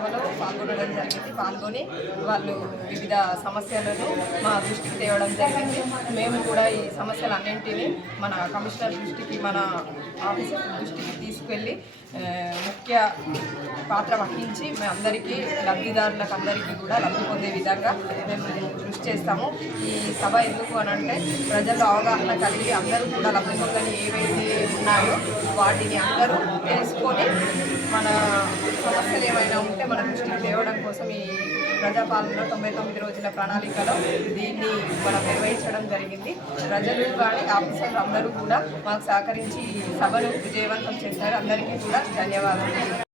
సభలో పాల్గొనడం జరిగింది. పాల్గొని వాళ్ళు వివిధ సమస్యలను మా దృష్టికి తేవడం జరిగింది. మేము కూడా ఈ సమస్యలన్నింటినీ మన కమిషనర్ దృష్టికి, మన ఆఫీసర్ దృష్టికి తీసుకెళ్ళి ముఖ్య పాత్ర వహించి అందరికీ లబ్ధిదారులకు అందరికీ కూడా లబ్ధి పొందే విధంగా మేము కృషి చేస్తాము. ఈ సభ ఎందుకు అని అంటే ప్రజల్లో అవగాహన కలిగి అందరూ కూడా లబ్ధి పొందని ఏవైతే ఉన్నాయో వాటిని అందరూ తెలుసుకొని మన సమస్యలు ఏమైనా ఉంటే మన దృష్టికి తేవడం కోసం ఈ ప్రజాపాలనలో 99 రోజుల ప్రణాళికలో దీన్ని మనం నిర్వహించడం జరిగింది. ప్రజలు కానీ ఆఫీసర్లు అందరూ కూడా మాకు సహకరించి ఈ సభను విజయవంతం చేశారు. అందరికీ కూడా ధన్యవాదాలు.